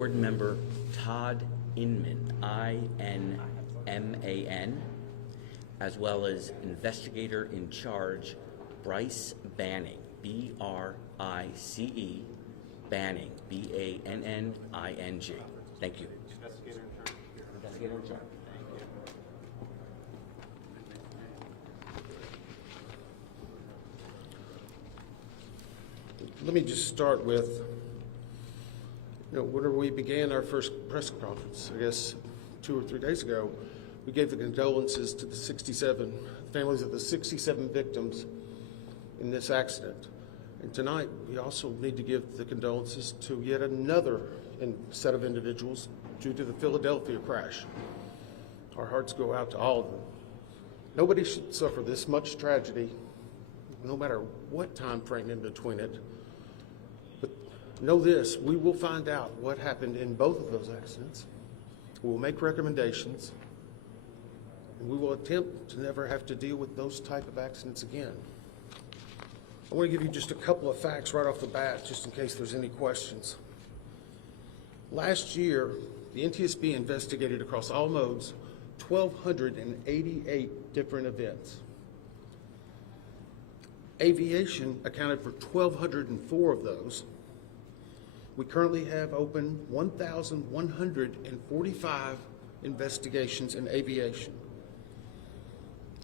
Board Member Todd Inman, I-N-M-A-N, as well as Investigator in Charge Bryce Banning, B-R-I-C-E, Banning, B-A-N-N-I-N-G. Thank you. Investigator in charge. Investigator in Charge. Let me just start with, whenever we began our first press conference, I guess 2 or 3 days ago, we gave the condolences to the families of the 67 victims in this accident. And tonight, we also need to give the condolences to yet another set of individuals due to the Philadelphia crash. Our hearts go out to all of them. Nobody should suffer this much tragedy, no matter what time frame in between it. But know this, we will find out what happened in both of those accidents. We will make recommendations, and we will attempt to never have to deal with those type of accidents again. I want to give you just a couple of facts right off the bat, just in case there's any questions. Last year, the NTSB investigated across all modes 1,288 different events. Aviation accounted for 1,204 of those. We currently have open 1,145 investigations in aviation.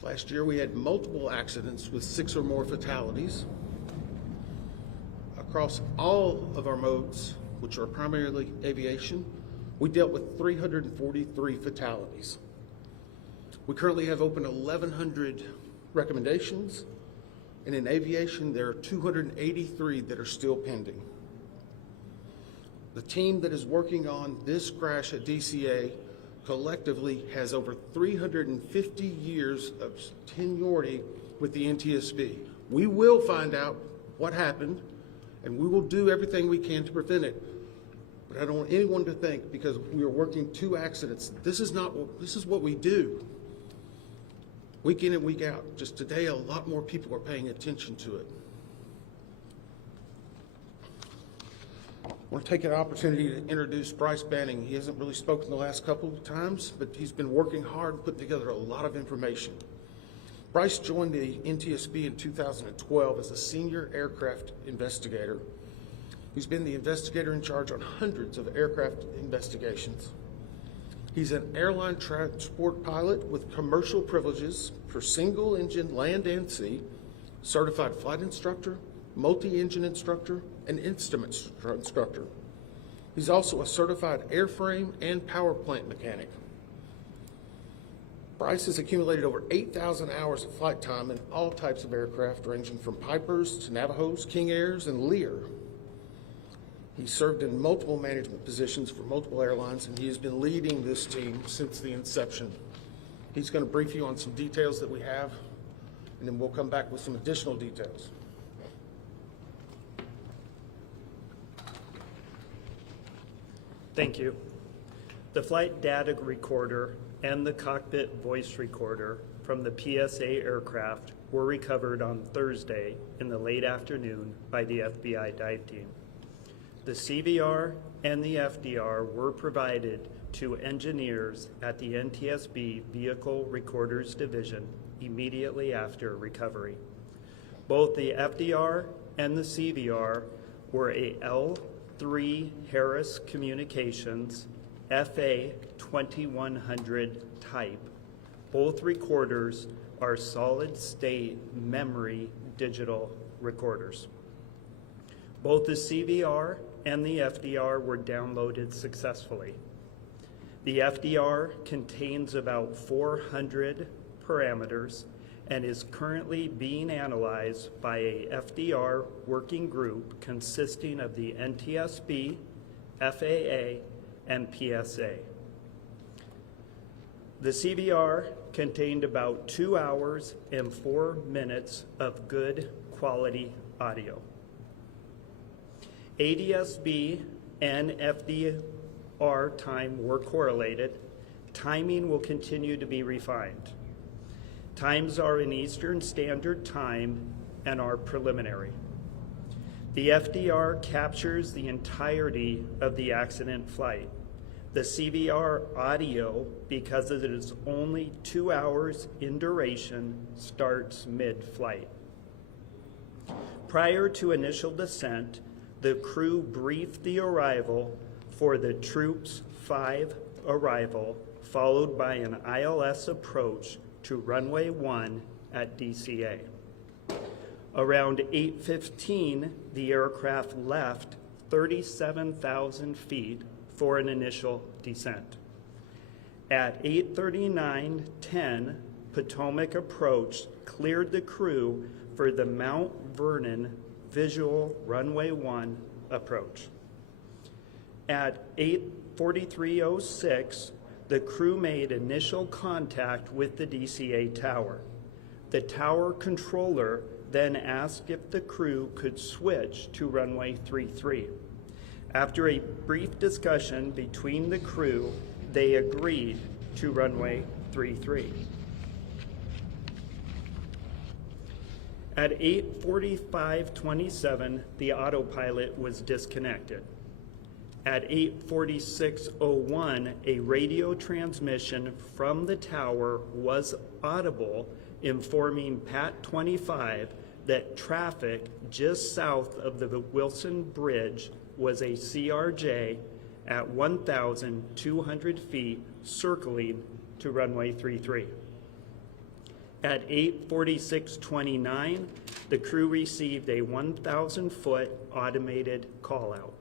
Last year, we had multiple accidents with 6 or more fatalities. Across all of our modes, which are primarily aviation, we dealt with 343 fatalities. We currently have open 1,100 recommendations, and in aviation, there are 283 that are still pending. The team that is working on this crash at DCA collectively has over 350 years of seniority with the NTSB. We will find out what happened, and we will do everything we can to prevent it. But I don't want anyone to think because we are working 2 accidents. This is what we do. Week in and week out. Just today, a lot more people are paying attention to it. I want to take an opportunity to introduce Bryce Banning. He hasn't really spoken the last couple of times, but he's been working hard, putting together a lot of information. Bryce joined the NTSB in 2012 as a senior aircraft investigator. He's been the investigator in charge on hundreds of aircraft investigations. He's an airline transport pilot with commercial privileges for single-engine land and sea, certified flight instructor, multi-engine instructor, and instrument instructor. He's also a certified airframe and power plant mechanic. Bryce has accumulated over 8,000 hours of flight time in all types of aircraft, ranging from Pipers to Navajos, King Airs, and Lear. He served in multiple management positions for multiple airlines, and he has been leading this team since the inception. He's going to brief you on some details that we have, and then we'll come back with some additional details. Thank you. The flight data recorder and the cockpit voice recorder from the PSA aircraft were recovered on Thursday in the late afternoon by the FBI dive team. The CVR and the FDR were provided to engineers at the NTSB Vehicle Recorders Division immediately after recovery. Both the FDR and the CVR were a L3 Harris Communications FA 2100 type. Both recorders are solid-state memory digital recorders. Both the CVR and the FDR were downloaded successfully. The FDR contains about 400 parameters and is currently being analyzed by a FDR working group consisting of the NTSB, FAA, and PSA. The CVR contained about 2 hours and 4 minutes of good quality audio. ADSB and FDR time were correlated. Timing will continue to be refined. Times are in Eastern Standard Time and are preliminary. The FDR captures the entirety of the accident flight. The CVR audio, because it is only 2 hours in duration, starts mid-flight. Prior to initial descent, the crew briefed the arrival for the Troops 5 arrival, followed by an ILS approach to runway 1 at DCA. Around 8:15, the aircraft left 37,000 feet for an initial descent. At 8:39:10, Potomac approach cleared the crew for the Mount Vernon visual runway 1 approach. At 8:43:06, the crew made initial contact with the DCA tower. The tower controller then asked if the crew could switch to runway 33. After a brief discussion between the crew, they agreed to runway 33. At 8:45:27, the autopilot was disconnected. At 8:46:01, a radio transmission from the tower was audible, informing Pat 25 that traffic just south of the Wilson Bridge was a CRJ at 1,200 feet circling to runway 33. At 8:46:29, the crew received a 1,000-foot automated call-out.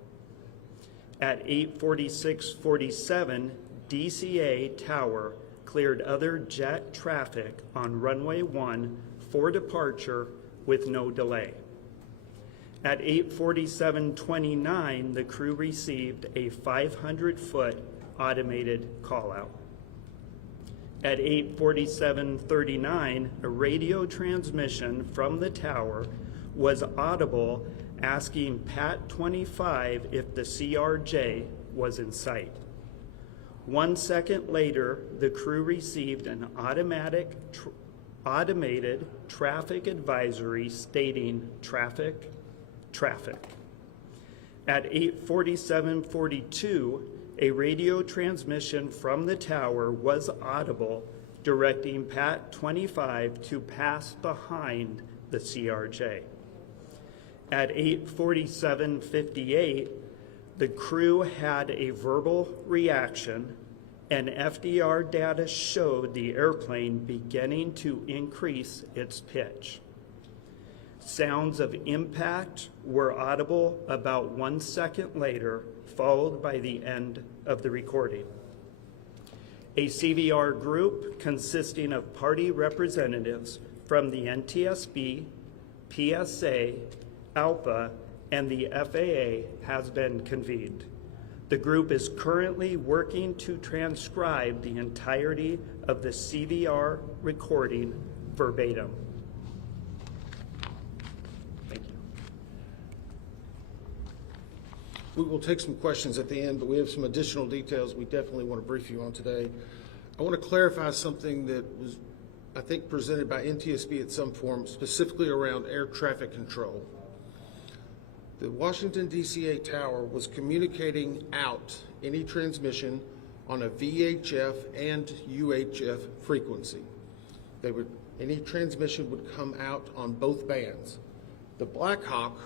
At 8:46:47, DCA tower cleared other jet traffic on runway 1 for departure with no delay. At 8:47:29, the crew received a 500-foot automated call-out. At 8:47:39, a radio transmission from the tower was audible asking Pat 25 if the CRJ was in sight. 1 second later, the crew received an automated traffic advisory stating traffic. At 8:47:42, a radio transmission from the tower was audible, directing Pat 25 to pass behind the CRJ. At 8:47:58, the crew had a verbal reaction, and FDR data showed the airplane beginning to increase its pitch. Sounds of impact were audible about 1 second later, followed by the end of the recording. A CVR group consisting of party representatives from the NTSB, PSA, ALPA, and the FAA has been convened. The group is currently working to transcribe the entirety of the CVR recording verbatim. Thank you. We will take some questions at the end, but we have some additional details we definitely want to brief you on today. I want to clarify something that was, I think, presented by NTSB at some form, specifically around air traffic control. The Washington DCA tower was communicating out any transmission on a VHF and UHF frequency. Any transmission would come out on both bands. The Black Hawk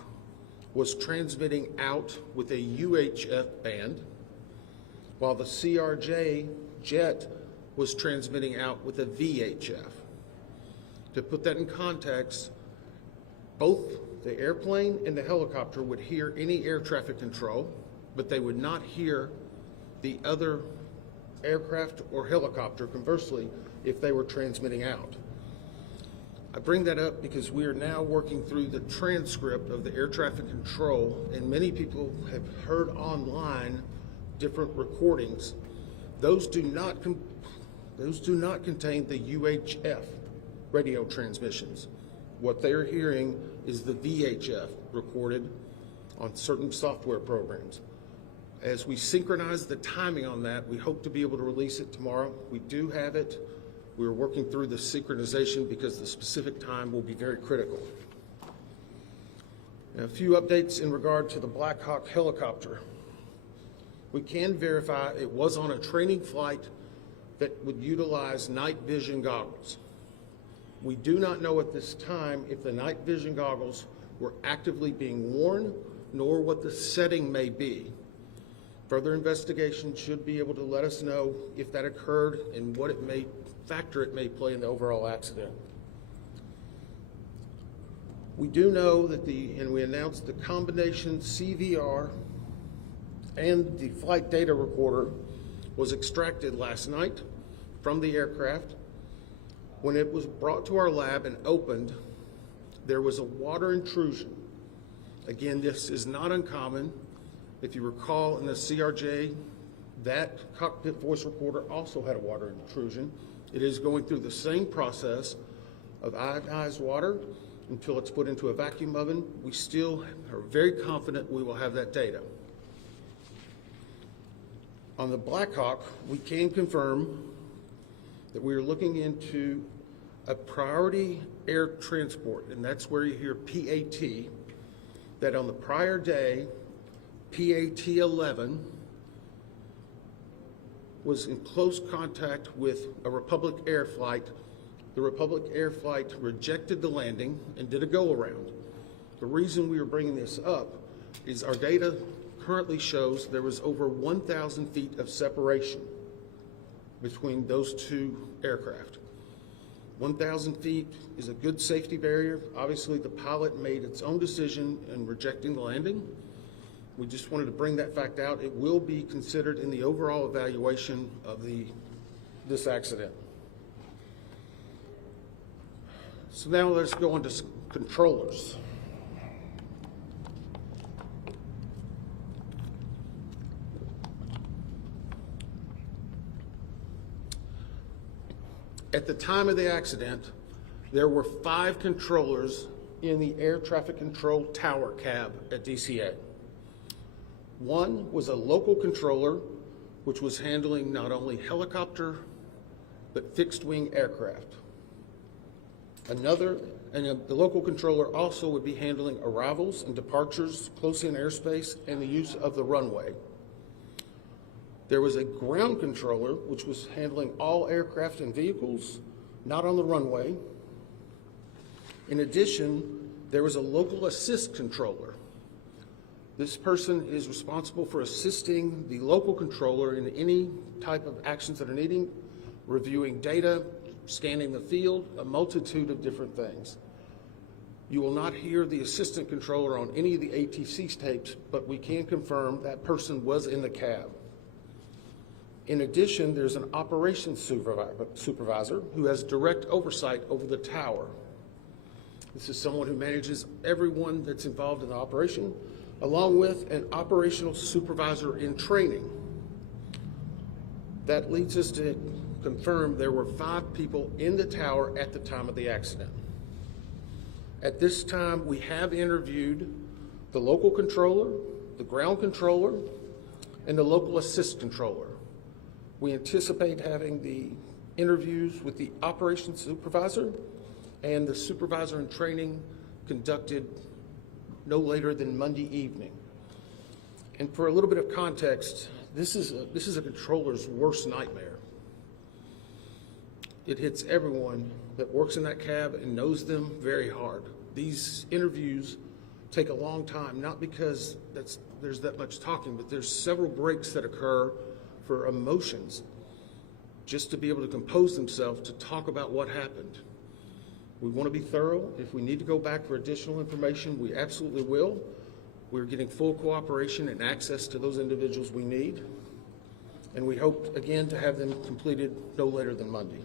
was transmitting out with a UHF band, while the CRJ jet was transmitting out with a VHF. To put that in context, both the airplane and the helicopter would hear any air traffic control, but they would not hear the other aircraft or helicopter, conversely, if they were transmitting out. I bring that up because we are now working through the transcript of the air traffic control, and many people have heard online different recordings. Those do not contain the UHF radio transmissions. What they're hearing is the VHF recorded on certain software programs. As we synchronize the timing on that, we hope to be able to release it tomorrow. We do have it. We're working through the synchronization because the specific time will be very critical. Now, a few updates in regard to the Black Hawk helicopter. We can verify it was on a training flight that would utilize night vision goggles. We do not know at this time if the night vision goggles were actively being worn, nor what the setting may be. Further investigation should be able to let us know if that occurred and what factor it may play in the overall accident. We do know that and we announced the combination CVR and the flight data recorder was extracted last night from the aircraft. When it was brought to our lab and opened, there was a water intrusion. Again, this is not uncommon. If you recall, in the CRJ, that cockpit voice recorder also had a water intrusion. It is going through the same process of ionized water until it's put into a vacuum oven. We still are very confident we will have that data. On the Black Hawk, we can confirm that we are looking into a priority air transport, and that's where you hear PAT, that on the prior day, PAT 11 was in close contact with a Republic Air flight. The Republic Air flight rejected the landing and did a go-around. The reason we are bringing this up is our data currently shows there was over 1,000 feet of separation between those two aircraft. 1,000 feet is a good safety barrier. Obviously, the pilot made its own decision in rejecting the landing. We just wanted to bring that fact out. It will be considered in the overall evaluation of this accident. So now let's go on to controllers. At the time of the accident, there were 5 controllers in the air traffic control tower cab at DCA. One was a local controller, which was handling not only helicopter, but fixed-wing aircraft. The local controller also would be handling arrivals and departures close in airspace and the use of the runway. There was a ground controller, which was handling all aircraft and vehicles, not on the runway. In addition, there was a local assist controller. This person is responsible for assisting the local controller in any type of actions that are needing, reviewing data, scanning the field, a multitude of different things. You will not hear the assistant controller on any of the ATC tapes, but we can confirm that person was in the cab. In addition, there's an operations supervisor who has direct oversight over the tower. This is someone who manages everyone that's involved in the operation, along with an operational supervisor in training. That leads us to confirm there were 5 people in the tower at the time of the accident. At this time, we have interviewed the local controller, the ground controller, and the local assist controller. We anticipate having the interviews with the operations supervisor and the supervisor in training conducted no later than Monday evening. And for a little bit of context, this is a controller's worst nightmare. It hits everyone that works in that cab and knows them very hard. These interviews take a long time, not because there's that much talking, but there's several breaks that occur for emotions, just to be able to compose themselves to talk about what happened. We want to be thorough. If we need to go back for additional information, we absolutely will. We're getting full cooperation and access to those individuals we need. And we hope, again, to have them completed no later than Monday.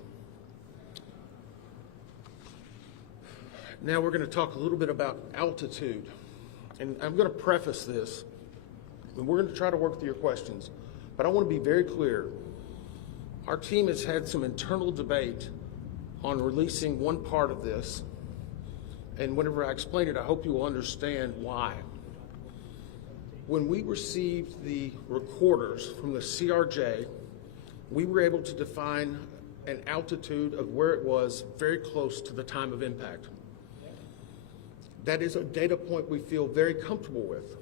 Now we're going to talk a little bit about altitude. And I'm going to preface this, and we're going to try to work through your questions. But I want to be very clear. Our team has had some internal debate on releasing one part of this. And whenever I explain it, I hope you will understand why. When we received the recorders from the CRJ, we were able to define an altitude of where it was very close to the time of impact. That is a data point we feel very comfortable with.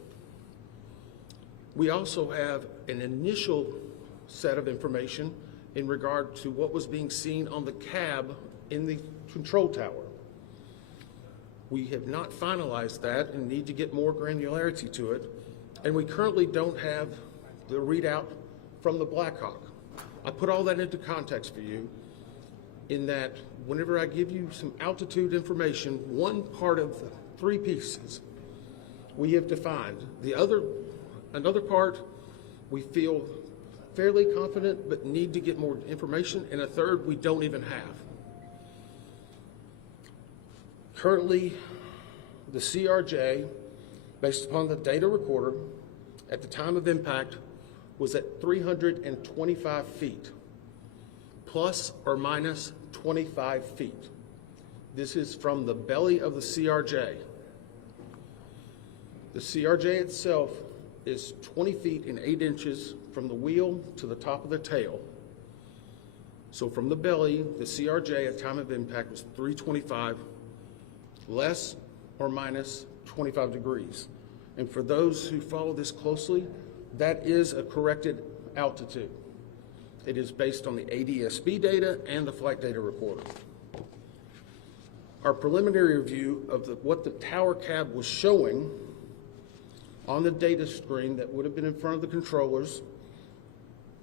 We also have an initial set of information in regard to what was being seen on the cab in the control tower. We have not finalized that and need to get more granularity to it, and we currently don't have the readout from the Black Hawk. I put all that into context for you in that whenever I give you some altitude information, one part of the three pieces we have defined. Another part we feel fairly confident but need to get more information, and a third we don't even have. Currently, the CRJ, based upon the data recorder, at the time of impact was at 325 feet, plus or minus 25 feet. This is from the belly of the CRJ. The CRJ itself is 20 feet and 8 inches from the wheel to the top of the tail. So from the belly, the CRJ at time of impact was 325, less or minus 25 degrees. And for those who follow this closely, that is a corrected altitude. It is based on the NTSB data and the flight data recorder. Our preliminary review of what the tower cab was showing on the data screen that would have been in front of the controllers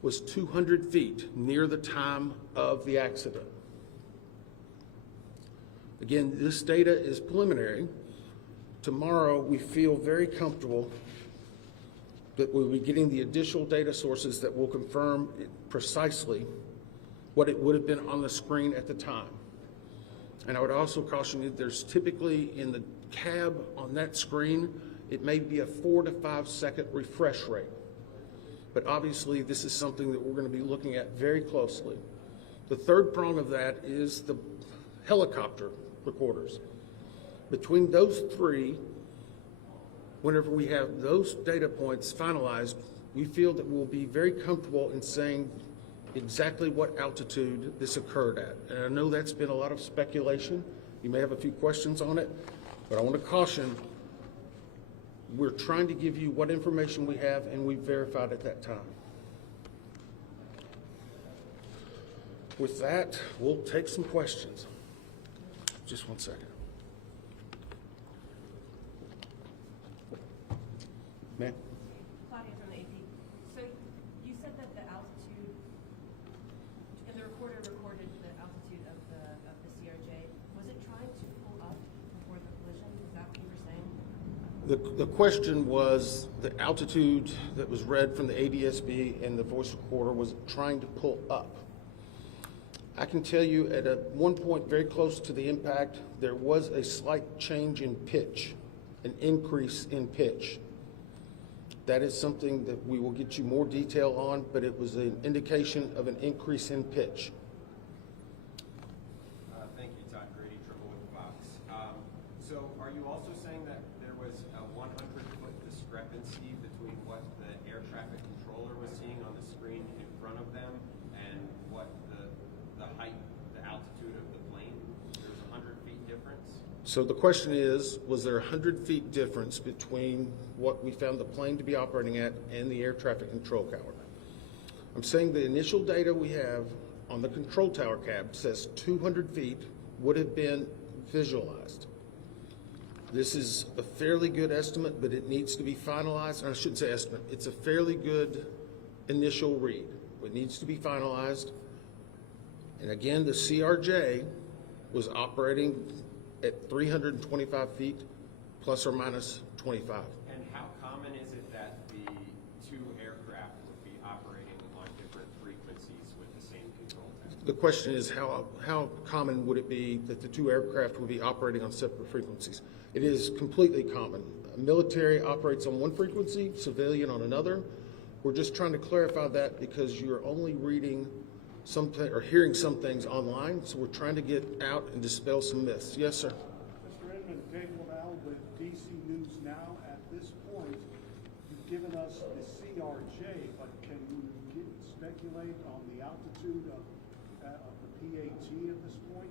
was 200 feet near the time of the accident. Again, this data is preliminary. Tomorrow, we feel very comfortable that we'll be getting the additional data sources that will confirm precisely what it would have been on the screen at the time. And I would also caution you, there's typically in the cab on that screen, it may be a 4 to 5 second refresh rate. But obviously, this is something that we're going to be looking at very closely. The third prong of that is the helicopter recorders. Between those three, whenever we have those data points finalized, we feel that we'll be very comfortable in saying exactly what altitude this occurred at. And I know that's been a lot of speculation. You may have a few questions on it, but I want to caution, we're trying to give you what information we have and we verified at that time. With that, we'll take some questions. Just one second. Ma'am? Claudia from the AP. So you said that the altitude, and the recorder recorded the altitude of the CRJ. Was it trying to pull up before the collision? Is that what you were saying? The question was the altitude that was read from the NTSB and the voice recorder was trying to pull up. I can tell you at one point very close to the impact, there was a slight change in pitch, an increase in pitch. That is something that we will get you more detail on, but it was an indication of an increase in pitch. Thank you, Todd Grady, Triple with Fox. So are you also saying that there was a 100-foot discrepancy between what the air traffic controller was seeing on the screen in front of them and what the height, the altitude of the plane? There's a 100 feet difference? So the question is, was there a 100 feet difference between what we found the plane to be operating at and the air traffic control tower? I'm saying the initial data we have on the control tower cab says 200 feet would have been visualized. This is a fairly good estimate, but it needs to be finalized. I shouldn't say estimate. It's a fairly good initial read. It needs to be finalized. And again, the CRJ was operating at 325 feet plus or minus 25. And how common is it that the two aircraft would be operating on different frequencies with the same control tower? The question is how common would it be that the two aircraft would be operating on separate frequencies? It is completely common. Military operates on one frequency, civilian on another. We're just trying to clarify that because you're only reading something or hearing some things online, so we're trying to get out and dispel some myths. Yes, sir. Mr. Edmund, Dave Lavelle with DC News Now. At this point, you've given us the CRJ, but can you speculate on the altitude of the PAT at this point?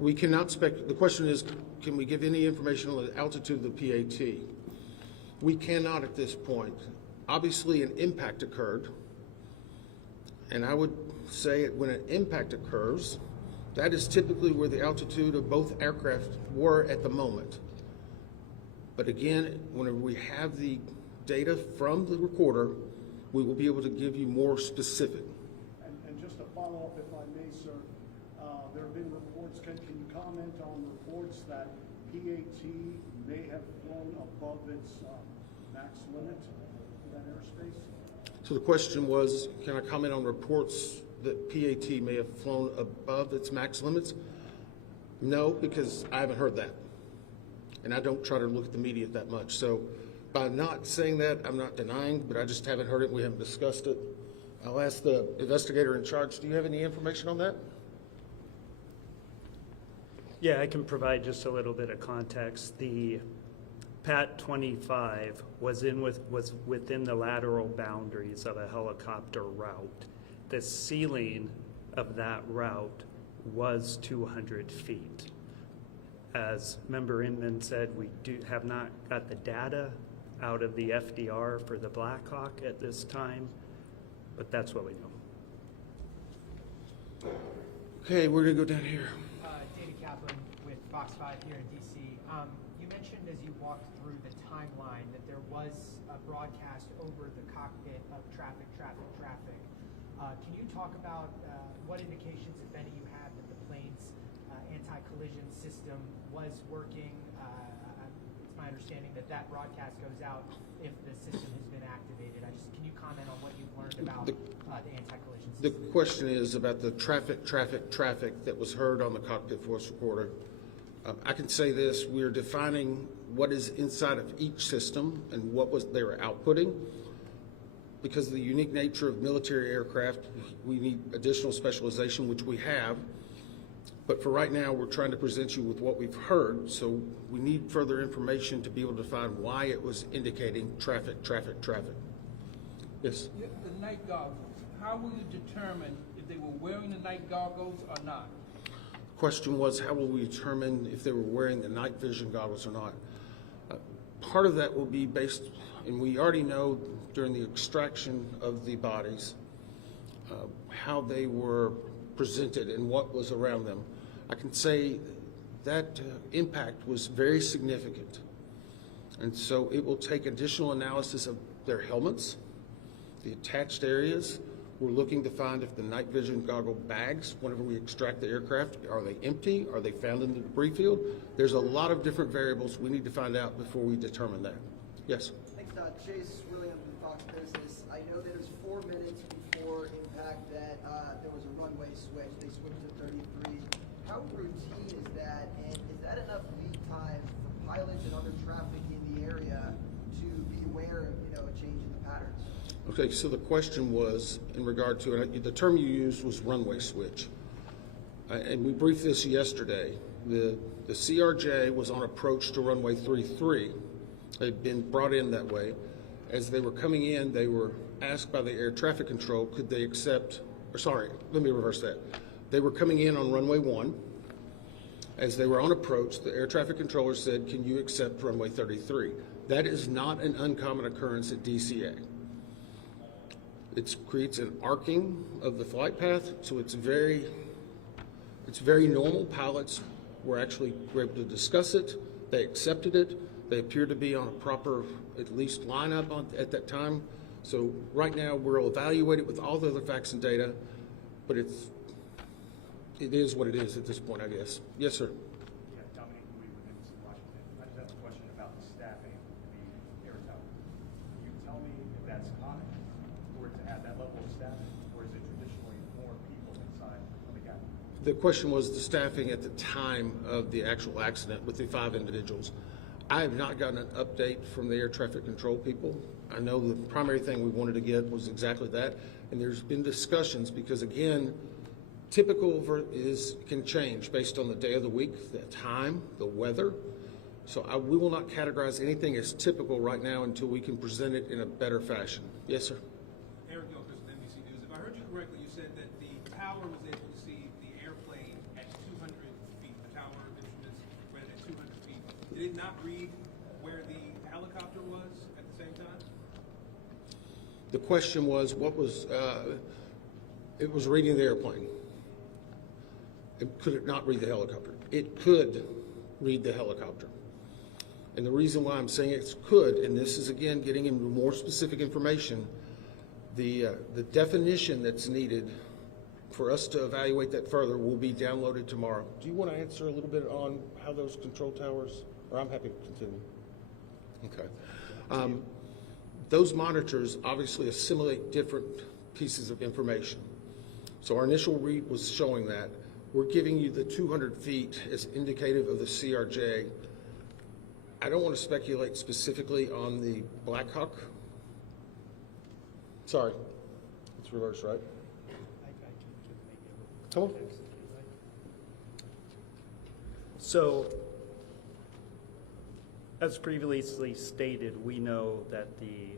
We cannot the question is, can we give any information on the altitude of the PAT? We cannot at this point. Obviously, an impact occurred, and I would say when an impact occurs, that is typically where the altitude of both aircraft were at the moment. But again, whenever we have the data from the recorder, we will be able to give you more specific. And just to follow up, if I may, sir, there have been reports, can you comment on reports that PAT may have flown above its max limit for that airspace? So the question was, can I comment on reports that PAT may have flown above its max limits? No, because I haven't heard that. And I don't try to look at the media that much. So by not saying that, I'm not denying, but I just haven't heard it. We haven't discussed it. I'll ask the investigator in charge. Do you have any information on that? Yeah, I can provide just a little bit of context. The PAT 25 was within the lateral boundaries of a helicopter route. The ceiling of that route was 200 feet. As Member Inman said, we have not got the data out of the FDR for the Black Hawk at this time, but that's what we know. Okay, we're gonna go down here. David Kaplan with Fox 5 here in DC. You mentioned as you walked through the timeline that there was a broadcast over the cockpit of traffic. Can you talk about what indications, if any, you had that the plane's anti-collision system was working? It's my understanding that that broadcast goes out if the system has been activated. Can you comment on what you've learned about the anti-collision system? The question is about the traffic that was heard on the cockpit voice recorder. I can say this, we're defining what is inside of each system and what they were outputting. Because of the unique nature of military aircraft, we need additional specialization, which we have. But for right now, we're trying to present you with what we've heard, so we need further information to be able to find why it was indicating traffic. Yes? The night goggles, how will you determine if they were wearing the night goggles or not? The question was, how will we determine if they were wearing the night vision goggles or not? Part of that will be based, and we already know during the extraction of the bodies, how they were presented and what was around them. I can say that impact was very significant. And so it will take additional analysis of their helmets, the attached areas. We're looking to find if the night vision goggle bags, whenever we extract the aircraft, are they empty? Are they found in the debris field? There's a lot of different variables we need to find out before we determine that. Yes? Thanks, Todd. Chase William from Fox Business. I know that it was 4 minutes before impact that there was a runway switch. They switched to 33. How routine is that, and is that enough lead time for pilots and other traffic in the area to be aware of, a change in the patterns? Okay, so the question was in regard to, and the term you used was runway switch. And we briefed this yesterday. The CRJ was on approach to runway 33. They'd been brought in that way. As they were coming in, they were asked by the air traffic control, could they accept, or sorry, let me reverse that. They were coming in on runway 1. As they were on approach, the air traffic controller said, can you accept runway 33? That is not an uncommon occurrence at DCA. It creates an arcing of the flight path, so it's very normal. Pilots were able to discuss it. They accepted it. They appear to be on a proper, at least, lineup at that time. So right now, we'll evaluate it with all the other facts and data, but it is what it is at this point, I guess. Yes, sir. Yeah, Dominic Louis with NBC Washington. I just have a question about the staffing of the air tower. Can you tell me if that's common for it to have that level of staffing, or is it traditionally more people inside of the cabin? The question was the staffing at the time of the actual accident with the 5 individuals. I have not gotten an update from the air traffic control people. I know the primary thing we wanted to get was exactly that, and there's been discussions because, again, typical can change based on the day of the week, the time, the weather. So we will not categorize anything as typical right now until we can present it in a better fashion. Yes, sir. Eric Gilchrist with NBC News. If I heard you correctly, you said that the tower was able to see the airplane at 200 feet. The did not read where the helicopter was at the same time? The question was, it was reading the airplane. Could it not read the helicopter? It could read the helicopter. And the reason why I'm saying it could, and this is again getting into more specific information, the definition that's needed for us to evaluate that further will be downloaded tomorrow. Do you want to answer a little bit on how those control towers, or I'm happy to continue. Okay. Those monitors obviously assimilate different pieces of information. So our initial read was showing that. We're giving you the 200 feet as indicative of the CRJ. I don't want to speculate specifically on the Black Hawk. Sorry, it's reversed, right? Come on. So, as previously stated, we know that the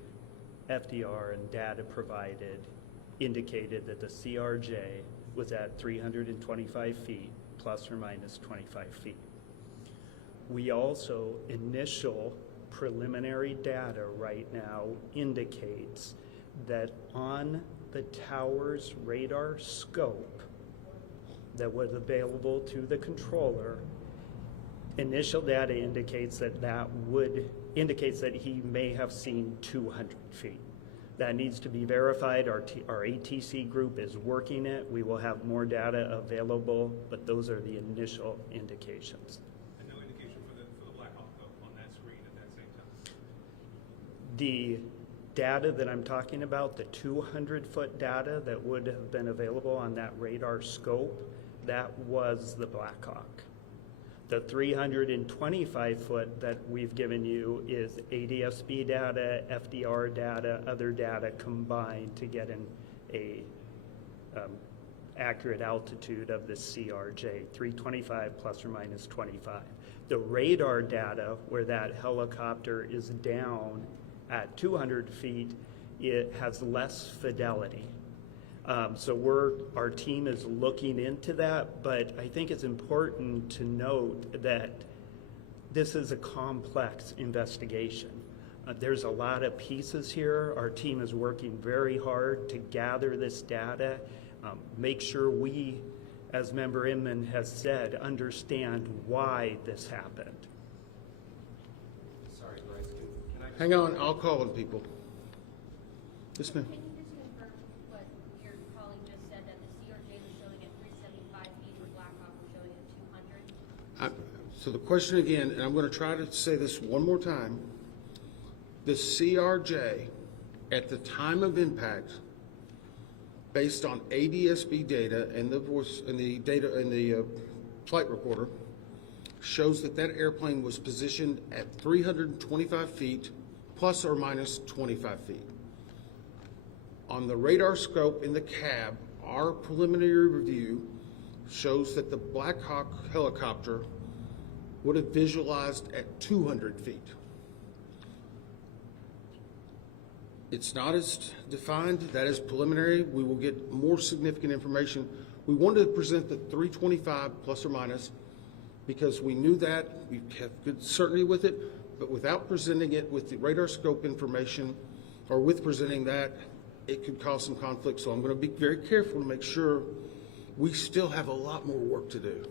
FDR and data provided indicated that the CRJ was at 325 feet, plus or minus 25 feet. We also, initial preliminary data right now indicates that on the tower's radar scope that was available to the controller, initial data indicates that indicates that he may have seen 200 feet. That needs to be verified. Our ATC group is working it. We will have more data available, but those are the initial indications. And no indication for the Black Hawk though, on that screen at that same time? The data that I'm talking about, the 200-foot data that would have been available on that radar scope, that was the Black Hawk. The 325-foot that we've given you is ADSB data, FDR data, other data combined to get an accurate altitude of the CRJ, 325 plus or minus 25. The radar data, where that helicopter is down at 200 feet, it has less fidelity. So our team is looking into that, but I think it's important to note that this is a complex investigation. There's a lot of pieces here. Our team is working very hard to gather this data, make sure we, as Member Inman has said, understand why this happened. Sorry, Bryce, can I just... Hang on, I'll call on people. Yes, ma'am. Can you just confirm what your colleague just said, that the CRJ was showing at 375 feet and Black Hawk was showing at 200? So the question again, and I'm going to try to say this one more time. The CRJ, at the time of impact, based on ADSB data and the voice and the data and the flight recorder, shows that that airplane was positioned at 325 feet plus or minus 25 feet. On the radar scope in the cab, our preliminary review shows that the Black Hawk helicopter would have visualized at 200 feet. It's not as defined. That is preliminary. We will get more significant information. We wanted to present the 325 plus or minus because we knew that. We have good certainty with it, but without presenting it with the radar scope information or with presenting that, it could cause some conflict. So I'm going to be very careful to make sure we still have a lot more work to do.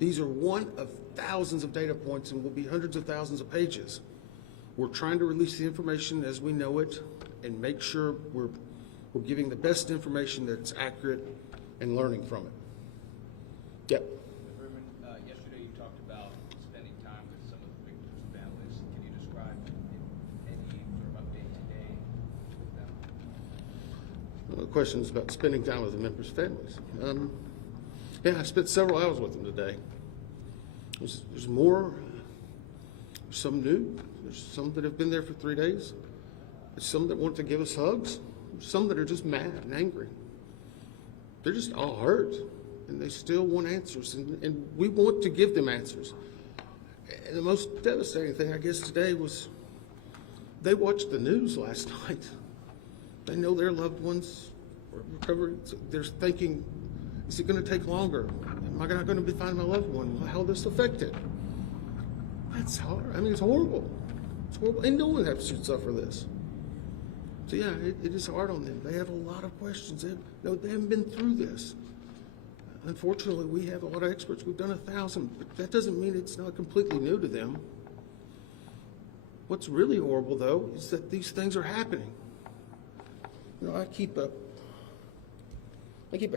These are one of thousands of data points and will be hundreds of thousands of pages. We're trying to release the information as we know it and make sure we're giving the best information that's accurate and learning from it. Yep. Berman, yesterday you talked about spending time with some of the victims' families. Can you describe any sort of update today with them? Well, the question is about spending time with the members' families. Yeah, I spent several hours with them today. There's more, there's some new, there's some that have been there for 3 days. There's some that want to give us hugs. There's some that are just mad and angry. They're just all hurt, and they still want answers, and we want to give them answers. And the most devastating thing, I guess, today was they watched the news last night. They know their loved ones were recovering. So they're thinking, is it going to take longer? Am I not going to find my loved one? How will this affect it? That's hard. I mean, it's horrible. It's horrible. And no one should suffer this. So yeah, it is hard on them. They have a lot of questions. They haven't been through this. Unfortunately, we have a lot of experts. We've done 1,000, but that doesn't mean it's not completely new to them. What's really horrible, though, is that these things are happening. You know, I keep a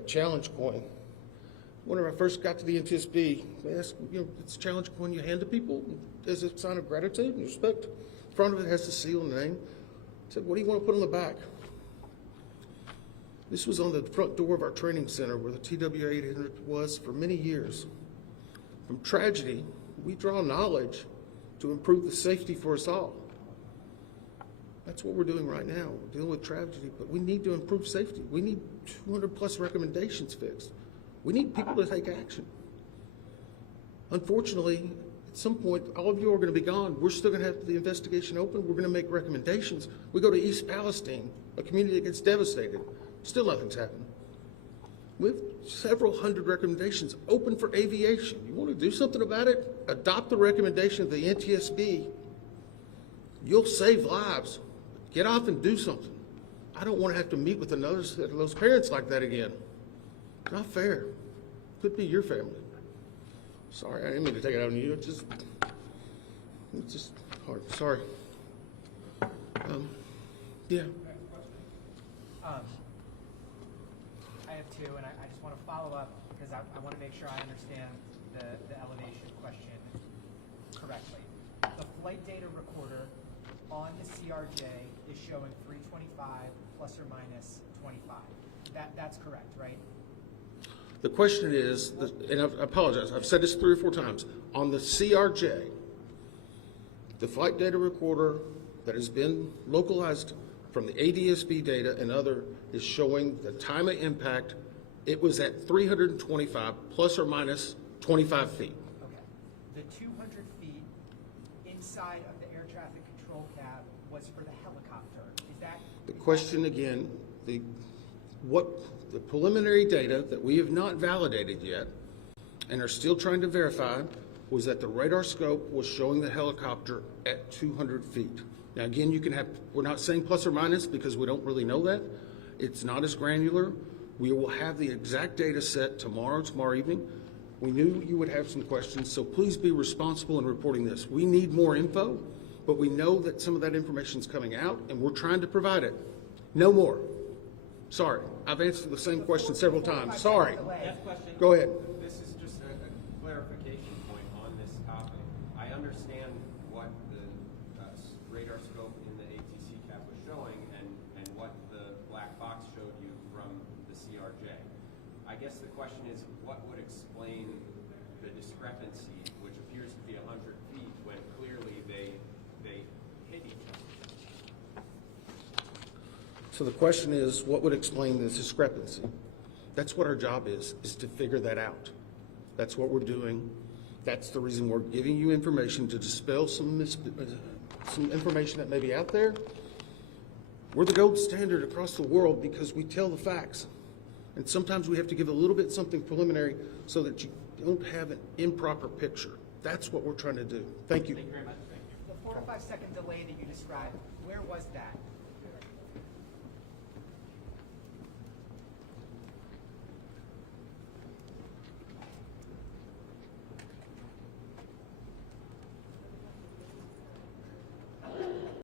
challenge coin. Whenever I first got to the NTSB, they asked, you know, it's a challenge coin you hand to people as a sign of gratitude and respect. In front of it has the seal and the name. I said, what do you want to put on the back? This was on the front door of our training center where the TW-800 was for many years. From tragedy, we draw knowledge to improve the safety for us all. That's what we're doing right now. We're dealing with tragedy, but we need to improve safety. We need 200 plus recommendations fixed. We need people to take action. Unfortunately, at some point, all of you are going to be gone. We're still going to have the investigation open. We're going to make recommendations. We go to East Palestine, a community that gets devastated. Still nothing's happened. We have several hundred recommendations open for aviation. You want to do something about it? Adopt the recommendation of the NTSB. You'll save lives. Get off and do something. I don't want to have to meet with another set of those parents like that again. Not fair. Could be your family. Sorry, I didn't mean to take it out on you. It's just hard. Sorry. Yeah. I have two, and I just want to follow up because I want to make sure I understand the elevation question correctly. The flight data recorder on the CRJ is showing 325 plus or minus 25. That's correct, right? The question is, and I apologize, I've said this 3 or 4 times, on the CRJ, the flight data recorder that has been localized from the ADSB data and other is showing the time of impact. It was at 325 plus or minus 25 feet. Okay. The 200 feet inside of the air traffic control cab was for the helicopter. Is that The question again, the preliminary data that we have not validated yet and are still trying to verify was that the radar scope was showing the helicopter at 200 feet. Now again, we're not saying plus or minus because we don't really know that. It's not as granular. We will have the exact data set tomorrow evening. We knew you would have some questions, so please be responsible in reporting this. We need more info, but we know that some of that information is coming out and we're trying to provide it. No more. Sorry, I've answered the same question several times. Sorry. Go ahead. This is just a clarification point on this topic. I understand what the radar scope in the ATC cap was showing and what the black box showed you from the CRJ. I guess the question is, what would explain the discrepancy, which appears to be 100 feet, when clearly they hit each other? So the question is, what would explain the discrepancy? That's what our job is to figure that out. That's what we're doing. That's the reason we're giving you information to dispel some information that may be out there. We're the gold standard across the world because we tell the facts. And sometimes we have to give a little bit something preliminary so that you don't have an improper picture. That's what we're trying to do. Thank you. Thank you very much. Thank you. the 4 to 5 second delay that you described? Where was that?